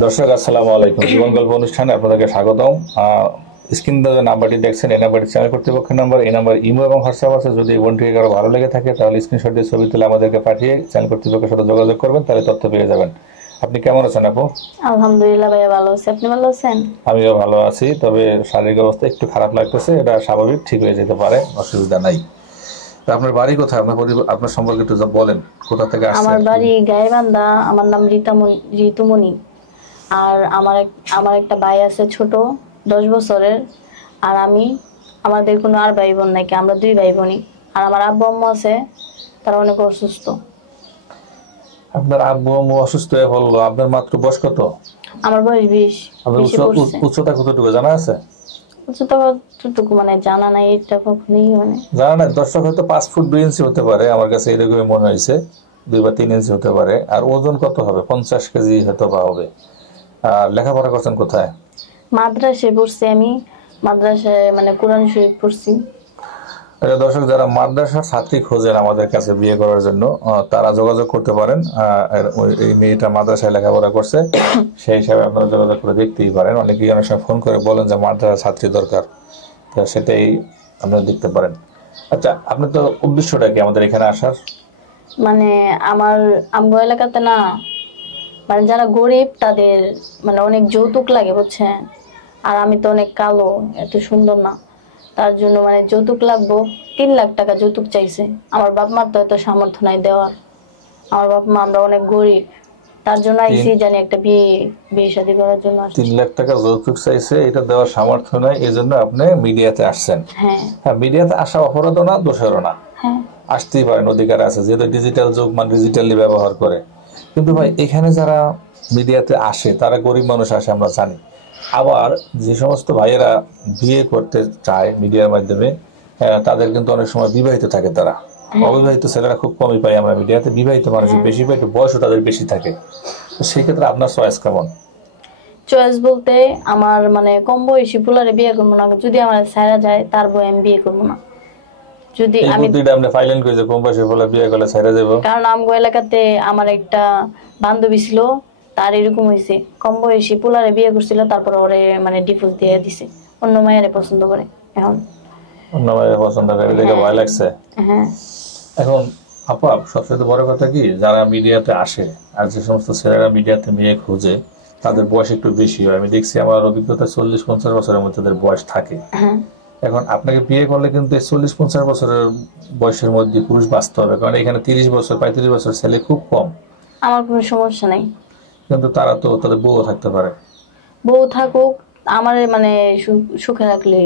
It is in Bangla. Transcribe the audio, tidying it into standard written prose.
দর্শক আসসালামু আলাইকুম, জীবন গল্প অনুষ্ঠানে আপনাদেরকে স্বাগতম। স্ক্রিনে যে নাম্বারটি দেখছেন এই নাম্বারটি চ্যানেল কর্তৃপক্ষের নাম্বার। এই নাম্বার ইমো এবং হোয়াটসঅ্যাপ আছে। যদি এই বোনটিকে কারো ভালো লেগে থাকে তাহলে স্ক্রিনশট দিয়ে ছবি তুলে আমাদেরকে পাঠিয়ে চ্যানেল কর্তৃপক্ষের সাথে যোগাযোগ করবেন, তাহলে তথ্য পেয়ে যাবেন। আপনি কেমন আছেন আপু? আলহামদুলিল্লাহ ভাইয়া, ভালো আছি। আপনি ভালো আছেন? আমিও ভালো আছি, তবে শারীরিক অবস্থা একটু খারাপ লাগতেছে। এটা স্বাভাবিক, ঠিক হয়ে যেতে পারে, অসুবিধা নাই। তো আপনার বাড়ি কোথায়? আপনার সম্পর্কে একটু বলেন, কোথা থেকে আমার আসছেন কি? বাড়ি গাইবান্ধা। আমার নাম ঋতুমণি। আর আমার একটা ভাই আছে ছোট, 10 বছরের। আর আমি, আমাদের কোনো আর ভাই বোন নাকি, আমরা দুই ভাই বোনই। আর আমার আব্বু আম্মু আছে, তারা অনেক অসুস্থ। আপনার আব্বু আম্মু অসুস্থ হয়ে পড়লো, আপনার মাত্র বয়স কত? আমার বয়স 20, আপনার 20-এ পড়ছে। উচ্চতা কতটুকু জানা আছে? উচ্চতা কতটুকু মানে জানা নাই, এটা কখনোই মানে। জানা না, দর্শক হয়তো 5 ফুট 2 ইঞ্চি হতে পারে, আমার কাছে এরকমই মনে হয়েছে। 2 বা 3 ইঞ্চি হতে পারে। আর ওজন কত হবে? 50 কেজি হয়তো বা হবে। আর লেখাপড়া করছেন কোথায়? মাদ্রাসায় পড়ছি আমি। মাদ্রাসায় মানে কোরআন শরীফ পড়ছি। আচ্ছা দর্শক, যারা মাদ্রাসার ছাত্রী খোঁজেন আমাদের কাছে বিয়ে করার জন্য, তারা যোগাযোগ করতে পারেন। এই মেয়েটা মাদ্রাসায় লেখাপড়া করছে, সেই হিসাবে আপনারা যোগাযোগ করে দেখতেই পারেন। অনেকেই অনেক সময় ফোন করে বলেন যে মাদ্রাসার ছাত্রী দরকার, তো সেটাই আপনারা দেখতে পারেন। আচ্ছা, আপনার তো উদ্দেশ্যটা কি আমাদের এখানে আসার? মানে আমার আমগো এলাকাতে না, মানে যারা গরিব তাদের মানে অনেক যৌতুক লাগে, বুঝছেন? আর আমি তো অনেক কালো, এত সুন্দর না। তার জন্য মানে যৌতুক লাগবো। 3 লাখ টাকা যৌতুক চাইছে। আমার বাপ মার তো এত সামর্থ্য নাই দেওয়ার। আমার বাপ মা, আমরা অনেক গরিব। তার জন্য আইসি, জানি একটা বিয়ে বিয়ে শাদী করার জন্য তিন আসছি। লাখ টাকা যৌতুক চাইছে, এটা দেওয়ার সামর্থ্য নাই, এই জন্য আপনি মিডিয়াতে আসছেন। হ্যাঁ, হ্যাঁ, মিডিয়াতে আসা অপরাধও না, দোষেরও না। হ্যাঁ, আসতেই পারেন, অধিকার আছে, যেহেতু ডিজিটাল যুগ, মানে ডিজিটালি ব্যবহার করে। কিন্তু ভাই, এখানে যারা মিডিয়াতে আসে তারা গরিব মানুষ আসে, আমরা জানি। আবার যে সমস্ত ভাইয়েরা বিয়ে করতে চায় মিডিয়ার মাধ্যমে, তাদের কিন্তু অনেক সময় বিবাহিত থাকে তারা। অবিবাহিত ছেলেরা খুব কমই পাই আমরা মিডিয়াতে, বিবাহিত মানুষ বেশি পাই, একটু বয়সও তাদের বেশি থাকে। তো সেই ক্ষেত্রে আপনার চয়েস কেমন? চয়েস বলতে আমার মানে কম বয়সী পুলারে বিয়ে করবো না। যদি আমার ছাড়া যায় তার বই আমি বিয়ে করবো না। যদি এই আমি, বুদ্ধিটা আপনি পাইলেন কই যে কম বয়সে বলে বিয়ে করলে ছেড়ে যাবো? কারণ আমগো এলাকাতে আমার একটা বান্ধবী ছিল, তার এরকম হয়েছে। কম বয়সী পোলারে বিয়ে করছিল, তারপর ওরে মানে ডিভোর্স দিয়ে দিছে। অন্য মায়েরে পছন্দ করে এখন। অন্য মেয়ে পছন্দ করে দেখে হ্যাঁ, ভয় লাগছে। হ্যাঁ, এখন আপা, সবচেয়ে বড় কথা কি, যারা মিডিয়াতে আসে আর যে সমস্ত ছেলেরা মিডিয়াতে মেয়ে খোঁজে, তাদের বয়স একটু বেশি হয়। আমি দেখছি, আমার অভিজ্ঞতা 40-50 বছরের মধ্যে তাদের বয়স থাকে। হ্যাঁ। এখন আপনাকে বিয়ে করলে কিন্তু এই 40-50 বছরের বয়সের মধ্যে পুরুষ বাঁচতে হবে, কারণ এখানে 30 বছর 35 বছর ছেলে খুব কম। আমার কোনো সমস্যা নাই। কিন্তু তারা তো তাদের বউ থাকতে পারে। বউ থাকুক, আমার মানে সুখে রাখলে।